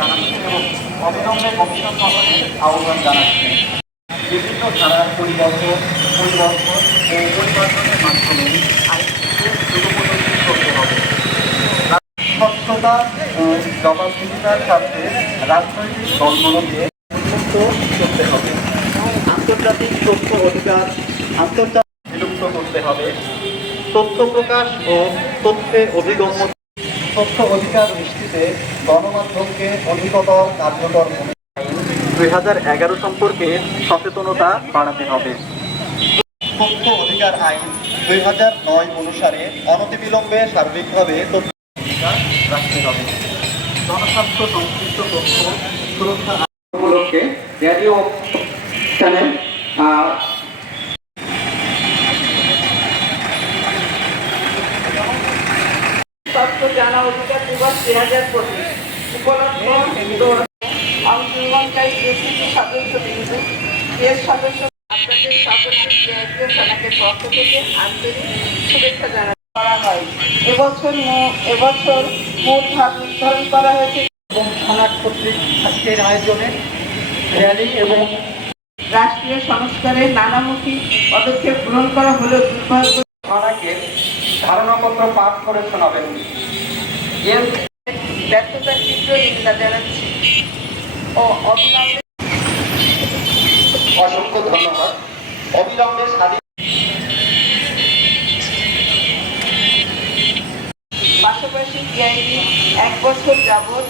জানাচ্ছেন এবং অবিলম্বে কমিশন গঠনের আহ্বান জানাচ্ছেন। বিভিন্ন ধারার পরিবর্তনের মাধ্যমে আইনকে দ্রুতপদক্ষেপ করতে হবে। স্বচ্ছতা ও জবাবদিহিতার স্বার্থে রাজনৈতিক দলগুলোকে উন্মুক্ত করতে হবে। আন্তর্জাতিক তথ্য অধিকার বিলুপ্ত করতে হবে। তথ্য প্রকাশ ও তথ্যে অভিগম্য তথ্য অধিকার নিশ্চিতে গণমাধ্যমকে অধিকতর কার্যকর 2011 সম্পর্কে সচেতনতা বাড়াতে হবে। তথ্য অধিকার আইন 2009 অনুসারে অনতিবিলম্বে সার্বিকভাবে তথ্য অধিকার রাখতে হবে। জনস্বাস্থ্য সংশ্লিষ্ট তথ্য সুরক্ষা উপলক্ষে রেডিও চ্যানেল তথ্য জানা অধিকার দিবস 2025 উপলক্ষে অংশগ্রহণকারী এসিপি সদস্যবৃন্দ, দেশ সদস্য আপনাদের সকলকে জাতীয় সনাকের পক্ষ থেকে আন্তরিক শুভেচ্ছা জানানো করা হয়। এবছর মূল ভাব নির্ধারণ করা হয়েছে এবং সনাক কর্তৃক আজকের আয়োজনে র্যালি এবং রাষ্ট্রীয় সংস্কারে নানামুখী পদক্ষেপ গ্রহণ করা হলেও দুর্ভাগ্য সনাকে ধারণাপত্র পাঠ করে শোনাবেন। এর ব্যর্থতার তীব্র নিন্দা জানাচ্ছি ও অবিলম্বে অসংখ্য ধন্যবাদ। অবিলম্বে স্বাধীন পাশাপাশি টিআইবি 1 বছর যাবৎ